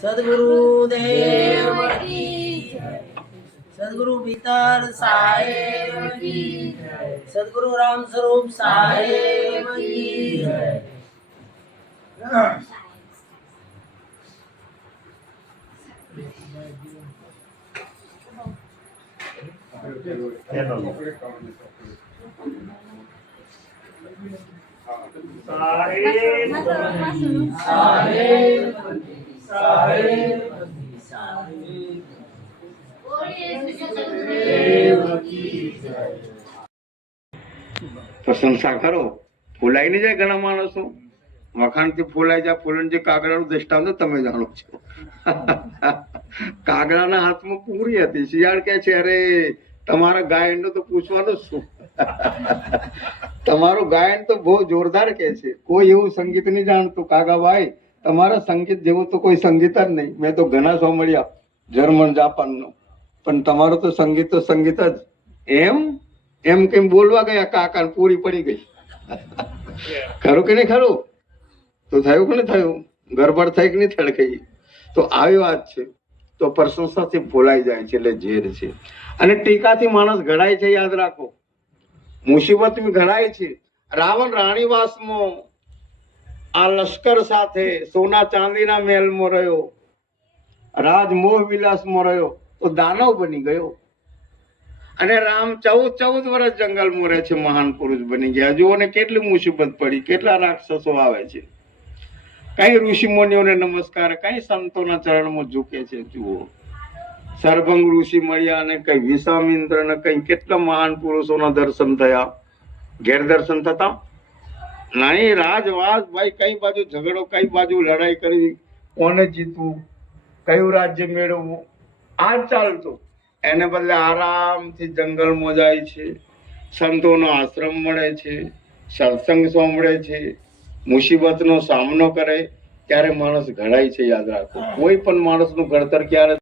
સદગુરુદેવ સદગુરુ ભીતર સાહેબ સદગુરુ રામ સ્વરૂપ સાહેબ પ્રશંસા કરો. ફૂલાઈ નહીં જાય ઘણા માણસો વખાણથી ફૂલાઈ જાય. ફૂલણજી કાગડાનું દ્રષ્ટાંત તમે જાણો છો. કાગડાના હાથમાં પૂરી હતી. શિયાળ કે છે અરે તમારા ગાયન નું તો પૂછવાનું જ શું. તમારું ગાયન તો બહુ જોરદાર કે છે. કોઈ એવું સંગીત નહીં જાણતું. કાગાભાઈ તમારા સંગીત જેવું તો કોઈ સંગીત જ નહીં. મેં તો ઘણા સાંભળ્યા જર્મન જાપાનનું, પણ તમારું તો સંગીત જ. એમ કેમ બોલવા ગયા કાકા પૂરી પડી ગઈ. ખરું કે નહીં ખરું? તો થયું કે નહીં થયું? ગરબડ થઈ કે નહીં થડકાઈ? તો આવી વાત છે. તો પ્રશંસાથી ભૂલાઈ જાય છે એટલે ઝેર છે. અને ટીકાથી માણસ ઘડાય છે. યાદ રાખો, મુસીબત ઘડાય છે. રાવણ રાણીવાસમાં આ લશ્કર સાથે સોના ચાંદીના મહેલમાં રહ્યો, રાજ મોહ વિલાસમાં રહ્યો તો દાનવ બની ગયો. અને રામ 14 વર્ષ જંગલમાં રહે છે, મહાન પુરુષ બની ગયા. જુઓ ને કેટલી મુસીબત પડી, કેટલા રાક્ષસો આવે છે. કઈ ઋષિ મુનિઓને નમસ્કાર, કઈ સંતોના ચરણમાં ઝૂકે છે. જુઓ સરભંગ ઋષિ મળ્યા અને કઈ વિશ્વામિત્ર ને કઈ કેટલા મહાન પુરુષોના દર્શન થયા. ઘેર દર્શન થતા નહીં. રાજવાસ ભાઈ, કઈ બાજુ ઝઘડો, કઈ બાજુ લડાઈ કરવી, કોને જીતવું, કયું રાજ્ય મેળવવું, આ ચાલતું. એને બદલે આરામથી જંગલમાં જાય છે, સંતોનો આશ્રમ મળે છે, સત્સંગ સાંભળે છે, મુસીબતનો સામનો કરે. ત્યારે માણસ ઘડાય છે. યાદ રાખો, કોઈ પણ માણસનું ઘડતર ક્યારે